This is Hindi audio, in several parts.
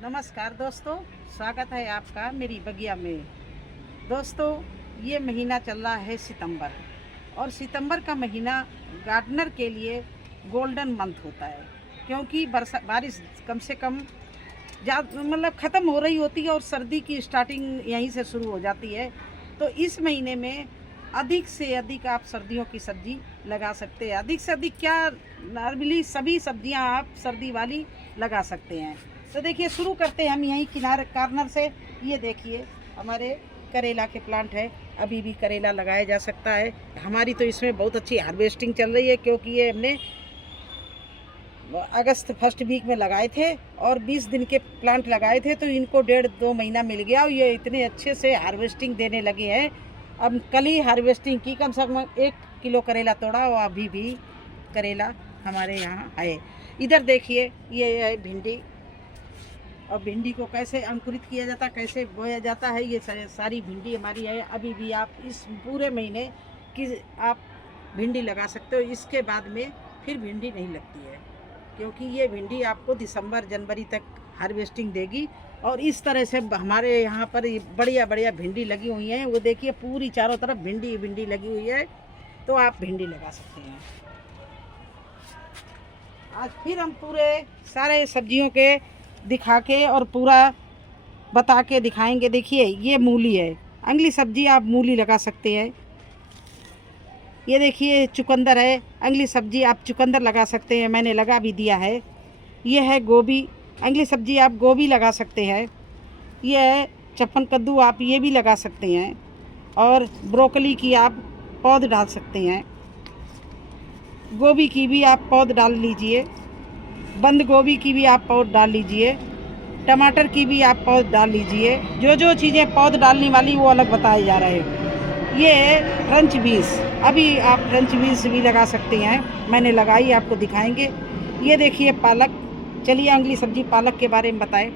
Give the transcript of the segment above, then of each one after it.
नमस्कार दोस्तों, स्वागत है आपका मेरी बगिया में। दोस्तों, ये महीना चल रहा है सितंबर, और सितंबर का महीना गार्डनर के लिए गोल्डन मंथ होता है, क्योंकि बारिश कम से कम मतलब ख़त्म हो रही होती है और सर्दी की स्टार्टिंग यहीं से शुरू हो जाती है। तो इस महीने में अधिक से अधिक आप सर्दियों की सब्जी लगा सकते हैं। अधिक से अधिक क्या, नॉर्मली सभी सब्जियां आप सर्दी वाली लगा सकते हैं। तो देखिए, शुरू करते हैं हम यहीं कॉर्नर से। ये देखिए, हमारे करेला के प्लांट है। अभी भी करेला लगाया जा सकता है। हमारी तो इसमें बहुत अच्छी हार्वेस्टिंग चल रही है, क्योंकि ये हमने अगस्त फर्स्ट वीक में लगाए थे और 20 दिन के प्लांट लगाए थे, तो इनको 1.5-2 महीना मिल गया और ये इतने अच्छे से हार्वेस्टिंग देने लगे हैं। अब कल ही हार्वेस्टिंग की, कम से कम 1 किलो करेला तोड़ा और अभी भी करेला हमारे यहाँ है। इधर देखिए, ये है भिंडी, और भिंडी को कैसे अंकुरित किया जाता, कैसे बोया जाता है, ये सारी भिंडी हमारी है। अभी भी आप इस पूरे महीने की आप भिंडी लगा सकते हो। इसके बाद में फिर भिंडी नहीं लगती है, क्योंकि ये भिंडी आपको दिसंबर जनवरी तक हार्वेस्टिंग देगी। और इस तरह से हमारे यहाँ पर बढ़िया बढ़िया भिंडी लगी हुई हैं। वो देखिए, पूरी चारों तरफ भिंडी भिंडी लगी हुई है, तो आप भिंडी लगा सकते हैं। आज फिर हम पूरे सारे सब्जियों के दिखा के और पूरा बता के दिखाएंगे। देखिए, ये मूली है, अगली सब्जी आप मूली लगा सकते हैं। ये देखिए, चुकंदर है, अगली सब्जी आप चुकंदर लगा सकते हैं, मैंने लगा भी दिया है। ये है गोभी, अगली सब्जी आप गोभी लगा सकते हैं। ये है चप्पन कद्दू, आप ये भी लगा सकते हैं। और ब्रोकली की आप पौध डाल सकते हैं। गोभी की भी आप पौध डाल लीजिए, बंद गोभी की भी आप पौध डाल लीजिए, टमाटर की भी आप पौध डाल लीजिए। जो जो चीज़ें पौध डालने वाली वो अलग बताए जा रहे हैं। ये फ्रेंच बीन्स, अभी आप फ्रेंच बीन्स भी लगा सकते हैं, मैंने लगाई, आपको दिखाएंगे। ये देखिए पालक, चलिए अगली सब्जी पालक के बारे में बताएं।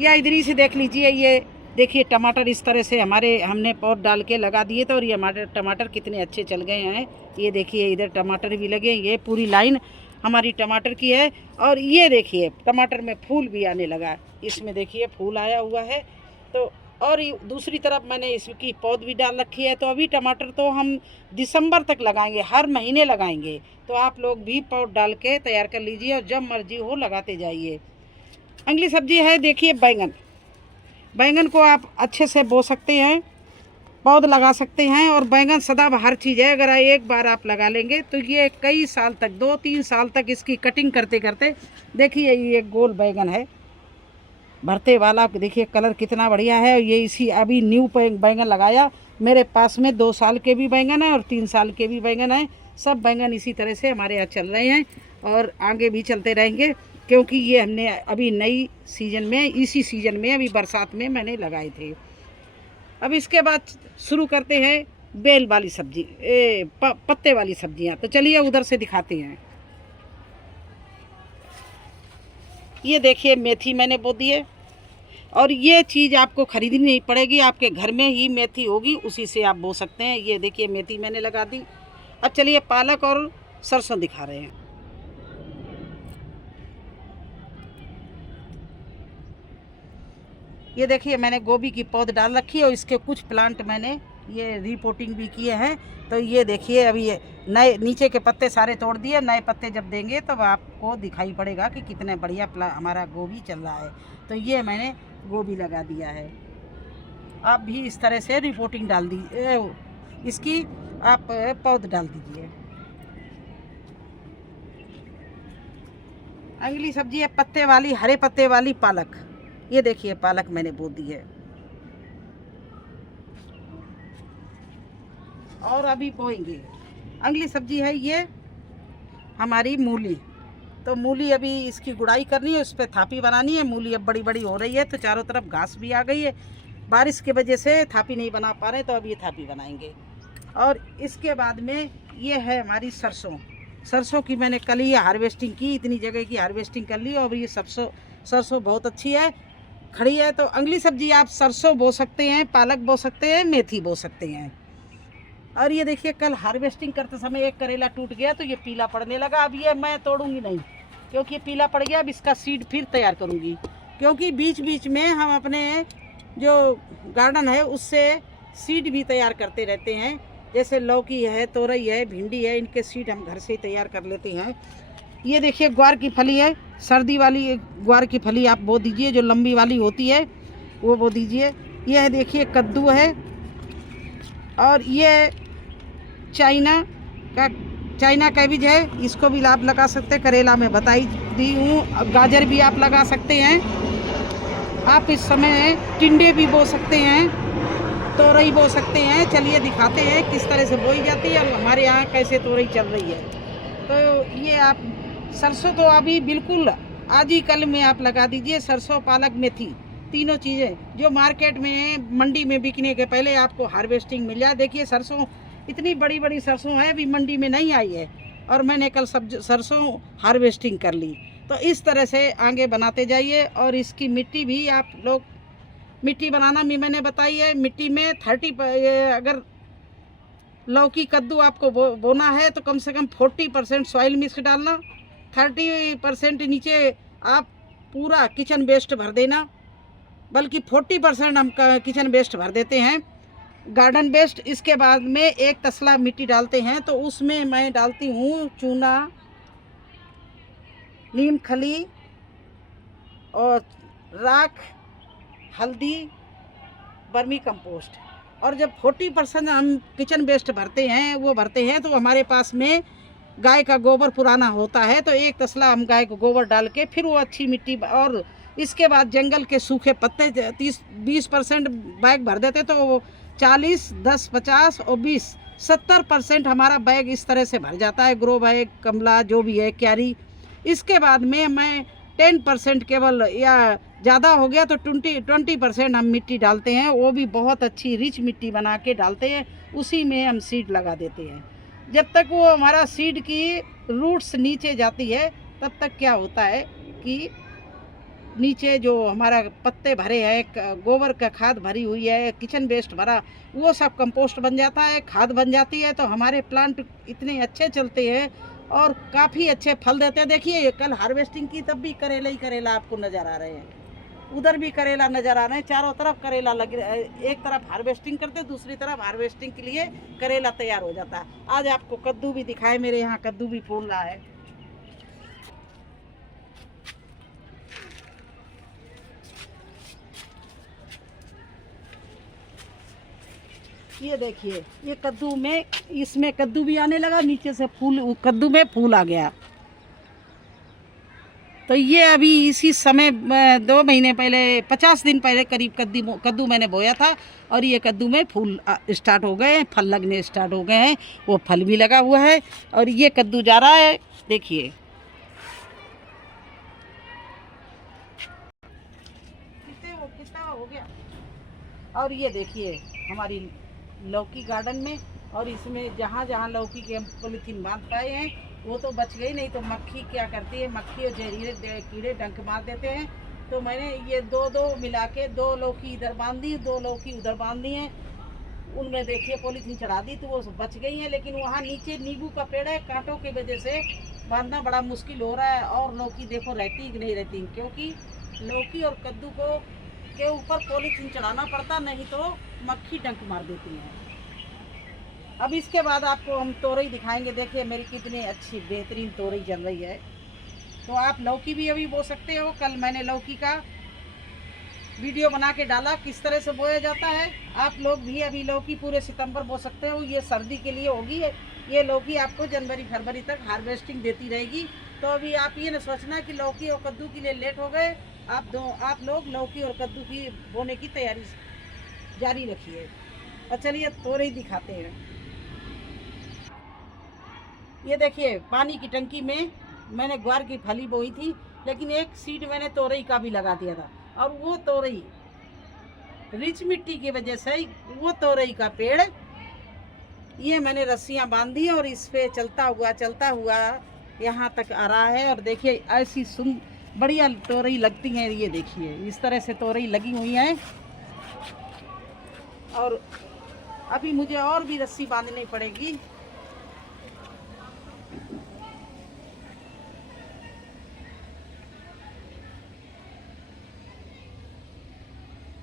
या इधर ही से देख लीजिए, ये देखिए टमाटर इस तरह से हमने पौध डाल के लगा दिए थे, और ये हमारे टमाटर कितने अच्छे चल गए हैं। ये देखिए, इधर टमाटर भी लगे, ये पूरी लाइन हमारी टमाटर की है। और ये देखिए, टमाटर में फूल भी आने लगा, इसमें देखिए फूल आया हुआ है। तो और दूसरी तरफ मैंने इसकी पौध भी डाल रखी है। तो अभी टमाटर तो हम दिसंबर तक लगाएंगे, हर महीने लगाएंगे। तो आप लोग भी पौध डाल के तैयार कर लीजिए और जब मर्जी हो लगाते जाइए। अगली सब्जी है, देखिए बैंगन। बैंगन को आप अच्छे से बो सकते हैं, पौध लगा सकते हैं। और बैंगन सदाबहार चीज़ है, अगर एक बार आप लगा लेंगे तो ये कई साल तक, 2-3 साल तक इसकी कटिंग करते करते, देखिए ये गोल बैंगन है, भरते वाला। देखिए कलर कितना बढ़िया है। ये इसी अभी न्यू बैंगन लगाया। मेरे पास में 2 साल के भी बैंगन है और 3 साल के भी बैंगन है। सब बैंगन इसी तरह से हमारे यहाँ चल रहे हैं और आगे भी चलते रहेंगे, क्योंकि ये हमने अभी नई सीजन में, इसी सीजन में अभी बरसात में मैंने लगाए थे। अब इसके बाद शुरू करते हैं बेल वाली सब्जी, पत्ते वाली सब्जियां। तो चलिए उधर से दिखाते हैं। ये देखिए, मेथी मैंने बो दी है, और ये चीज़ आपको खरीदनी नहीं पड़ेगी, आपके घर में ही मेथी होगी, उसी से आप बो सकते हैं। ये देखिए, मेथी मैंने लगा दी। अब चलिए पालक और सरसों दिखा रहे हैं। ये देखिए, मैंने गोभी की पौध डाल रखी है और इसके कुछ प्लांट मैंने ये रिपोर्टिंग भी किए हैं। तो ये देखिए, अभी ये नए नीचे के पत्ते सारे तोड़ दिए, नए पत्ते जब देंगे तब आपको दिखाई पड़ेगा कि कितने बढ़िया हमारा गोभी चल रहा है। तो ये मैंने गोभी लगा दिया है। आप भी इस तरह से रिपोर्टिंग डाल दीजिए, इसकी आप पौध डाल दीजिए। अगली सब्जी है पत्ते वाली, हरे पत्ते वाली पालक। ये देखिए, पालक मैंने बो दी है और अभी बोएंगे। अगली सब्जी है ये हमारी मूली। तो मूली अभी इसकी गुड़ाई करनी है, उस पर थापी बनानी है। मूली अब बड़ी बड़ी हो रही है, तो चारों तरफ घास भी आ गई है। बारिश की वजह से थापी नहीं बना पा रहे, तो अब ये थापी बनाएंगे। और इसके बाद में ये है हमारी सरसों। सरसों की मैंने कल ही हार्वेस्टिंग की, इतनी जगह की हार्वेस्टिंग कर ली, और ये सरसों बहुत अच्छी है, खड़ी है। तो अगली सब्जी आप सरसों बो सकते हैं, पालक बो सकते हैं, मेथी बो सकते हैं। और ये देखिए, कल हार्वेस्टिंग करते समय एक करेला टूट गया, तो ये पीला पड़ने लगा। अब ये मैं तोड़ूंगी नहीं, क्योंकि ये पीला पड़ गया। अब इसका सीड फिर तैयार करूंगी। क्योंकि बीच बीच में हम अपने जो गार्डन है उससे सीड भी तैयार करते रहते हैं। जैसे लौकी है, तोरई है, भिंडी है, इनके सीड हम घर से ही तैयार कर लेते हैं। ये देखिए ग्वार की फली है, सर्दी वाली ग्वार की फली आप बो दीजिए, जो लंबी वाली होती है वो बो दीजिए। यह देखिए कद्दू है, और ये चाइना कैबिज है, इसको भी आप लगा सकते हैं। करेला में बताई दी हूँ, गाजर भी आप लगा सकते हैं। आप इस समय टिंडे भी बो सकते हैं, तोरई बो सकते हैं। चलिए दिखाते हैं किस तरह से बोई जाती है और हमारे यहाँ कैसे तोरई चल रही है। तो ये आप सरसों तो अभी बिल्कुल आज ही कल में आप लगा दीजिए। सरसों, पालक, मेथी, तीनों चीज़ें जो मार्केट में मंडी में बिकने के पहले आपको हार्वेस्टिंग मिल जाए। देखिए सरसों, इतनी बड़ी बड़ी सरसों है, अभी मंडी में नहीं आई है, और मैंने कल सरसों हार्वेस्टिंग कर ली। तो इस तरह से आगे बनाते जाइए। और इसकी मिट्टी भी आप लोग, मिट्टी बनाना भी मैंने बताई है। मिट्टी में 30 अगर लौकी कद्दू आपको बोना है तो कम से कम 40% सॉइल मिक्स डालना, 30% नीचे आप पूरा किचन वेस्ट भर देना, बल्कि 40% हम किचन वेस्ट भर देते हैं, गार्डन वेस्ट। इसके बाद में एक तसला मिट्टी डालते हैं, तो उसमें मैं डालती हूँ चूना, नीम खली और राख, हल्दी, वर्मी कंपोस्ट। और जब 40% हम किचन वेस्ट भरते हैं तो हमारे पास में गाय का गोबर पुराना होता है, तो एक तसला हम गाय को गोबर डाल के फिर वो अच्छी मिट्टी, और इसके बाद जंगल के सूखे पत्ते 20% बैग भर देते, तो वो 40, 10, 50 और 20, 70% हमारा बैग इस तरह से भर जाता है। ग्रो बैग, गमला, जो भी है, क्यारी। इसके बाद में मैं 10% केवल, या ज़्यादा हो गया तो 20% हम मिट्टी डालते हैं। वो भी बहुत अच्छी रिच मिट्टी बना के डालते हैं, उसी में हम सीड लगा देते हैं। जब तक वो हमारा सीड की रूट्स नीचे जाती है, तब तक क्या होता है कि नीचे जो हमारा पत्ते भरे हैं, गोबर का खाद भरी हुई है, किचन वेस्ट भरा, वो सब कंपोस्ट बन जाता है, खाद बन जाती है। तो हमारे प्लांट इतने अच्छे चलते हैं और काफ़ी अच्छे फल देते हैं। देखिए कल हार्वेस्टिंग की, तब भी करेला ही करेला आपको नज़र आ रहे हैं, उधर भी करेला नज़र आ रहे हैं, चारों तरफ करेला लग रहा है। एक तरफ हार्वेस्टिंग करते, दूसरी तरफ हार्वेस्टिंग के लिए करेला तैयार हो जाता है। आज आपको कद्दू भी दिखाए, मेरे यहाँ कद्दू भी फूल रहा है। ये देखिए, ये कद्दू में, इसमें कद्दू भी आने लगा, नीचे से फूल, कद्दू में फूल आ गया। तो ये अभी इसी समय 2 महीने पहले, 50 दिन पहले करीब कद्दू मैंने बोया था, और ये कद्दू में फूल स्टार्ट हो गए हैं, फल लगने स्टार्ट हो गए हैं। वो फल भी लगा हुआ है, और ये कद्दू जा रहा है, देखिए कितना हो गया। और ये देखिए हमारी लौकी गार्डन में, और इसमें जहाँ जहाँ लौकी के हम पॉलीथीन बांध पाए हैं वो तो बच गई, नहीं तो मक्खी क्या करती है, मक्खी और जहरीले कीड़े डंक मार देते हैं। तो मैंने ये दो मिला के 2 लौकी इधर बांध दी, 2 लौकी उधर बांध दी हैं। उनमें देखिए पॉलीथीन चढ़ा दी तो वो बच गई हैं, लेकिन वहाँ नीचे नींबू का पेड़ है, कांटों की वजह से बांधना बड़ा मुश्किल हो रहा है। और लौकी देखो रहती कि नहीं रहती, क्योंकि लौकी और कद्दू को के ऊपर पॉलीथीन चढ़ाना पड़ता, नहीं तो मक्खी डंक मार देती है। अब इसके बाद आपको हम तोरई दिखाएंगे। देखिए मेरी कितनी अच्छी बेहतरीन तोरई चल रही है। तो आप लौकी भी अभी बो सकते हो। कल मैंने लौकी का वीडियो बना के डाला किस तरह से बोया जाता है। आप लोग भी अभी लौकी पूरे सितंबर बो सकते हो, ये सर्दी के लिए होगी। ये लौकी आपको जनवरी फरवरी तक हार्वेस्टिंग देती रहेगी। तो अभी आप ये न सोचना कि लौकी और कद्दू के लिए लेट हो गए। आप लोग लौकी और कद्दू की बोने की तैयारी जारी रखिए। और चलिए तोरई दिखाते हैं। ये देखिए पानी की टंकी में मैंने ग्वार की फली बोई थी, लेकिन एक सीड मैंने तोरई का भी लगा दिया था, और वो तोरई रिच मिट्टी की वजह से वो तोरई का पेड़, ये मैंने रस्सियां बांध दी और इस पे चलता हुआ यहाँ तक आ रहा है। और देखिए ऐसी बढ़िया तोरई लगती हैं। ये देखिए इस तरह से तोरई लगी हुई हैं। और अभी मुझे और भी रस्सी बांधनी पड़ेगी।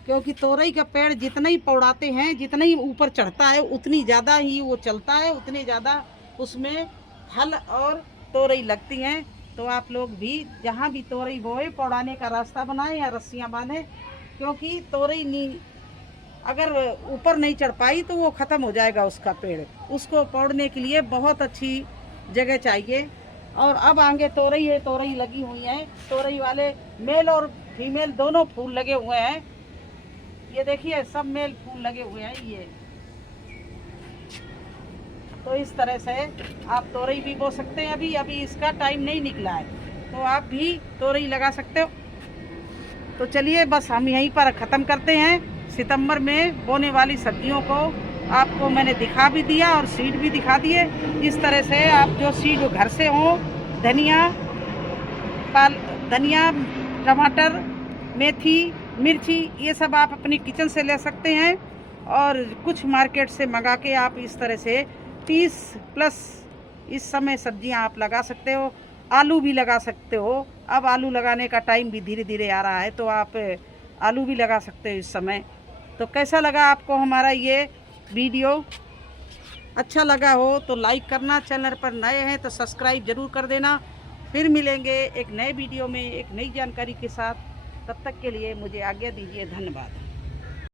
क्योंकि तोरई का पेड़ जितना ही पौड़ाते हैं, जितना ही ऊपर चढ़ता है, उतनी ज़्यादा ही वो चलता है, उतने ज़्यादा उसमें फल और तोरई लगती हैं। तो आप लोग भी जहाँ भी तोरई बोए, पौड़ाने का रास्ता बनाएं या रस्सियाँ बांधें, क्योंकि तोरई अगर ऊपर नहीं चढ़ पाई तो वो ख़त्म हो जाएगा उसका पेड़। उसको पौड़ने के लिए बहुत अच्छी जगह चाहिए। और अब आगे तोरई है, तोरई लगी हुई है, तोरई वाले मेल और फीमेल दोनों फूल लगे हुए हैं। ये देखिए सब मेल फूल लगे हुए हैं ये। तो इस तरह से आप तोरई भी बो सकते हैं। अभी इसका टाइम नहीं निकला है, तो आप भी तोरई लगा सकते हो। तो चलिए बस हम यहीं पर ख़त्म करते हैं। सितंबर में बोने वाली सब्जियों को आपको मैंने दिखा भी दिया और सीड भी दिखा दिए। इस तरह से आप जो सीड घर से हो, धनिया, टमाटर, मेथी, मिर्ची, ये सब आप अपनी किचन से ले सकते हैं। और कुछ मार्केट से मंगा के आप इस तरह से 30+ इस समय सब्जियां आप लगा सकते हो। आलू भी लगा सकते हो। अब आलू लगाने का टाइम भी धीरे धीरे आ रहा है, तो आप आलू भी लगा सकते हो इस समय। तो कैसा लगा आपको हमारा ये वीडियो? अच्छा लगा हो तो लाइक करना, चैनल पर नए हैं तो सब्सक्राइब ज़रूर कर देना। फिर मिलेंगे एक नए वीडियो में एक नई जानकारी के साथ। तब तक के लिए मुझे आज्ञा दीजिए। धन्यवाद।